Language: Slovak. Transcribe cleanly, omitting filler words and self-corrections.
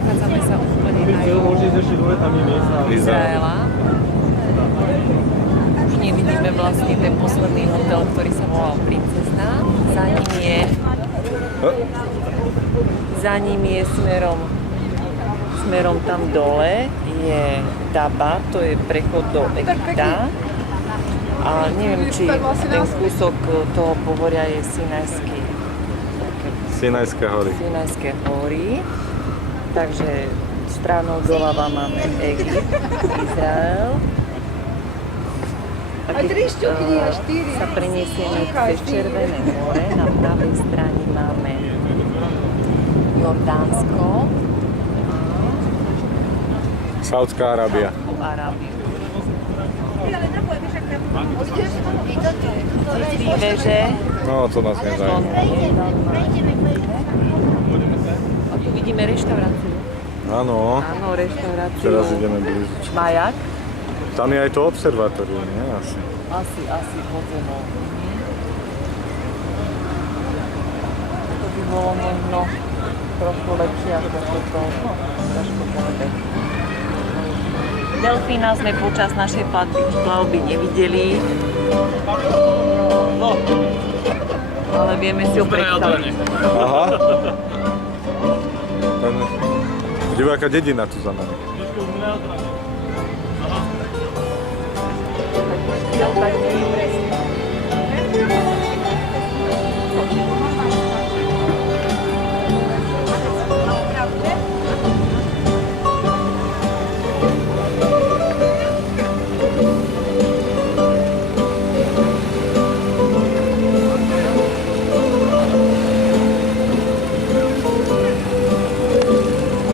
nachádzame sa úplne na juhu Izraela. Už nevidíme vlastne ten posledný hotel, ktorý sa volal Princezna. Za ním je smerom tam dole je Daba, to je prechod do Egypta. A neviem, či ten kúsok toho pohoria je Sinajské hory. Takže stranou doľava máme Egypt, Izrael. A keď sa preniesieme cez Červené more, na pravej strane máme Jordánsko. Saudská Arábia. Tri veže. No, to nás nezaujíma. A tu vidíme reštauráciu. Áno. Áno, reštauráciu. Teraz ideme blíž. Majak. Tam je aj to observatórium, nie? Asi podzemou. To by bolo možno trošku lepšie ako toto. Ťažko povedať. Delfína sme počas našej plavby nevideli. No. Ale vieme si ho predstaviť. Aha. Diváka dedina tu za nami.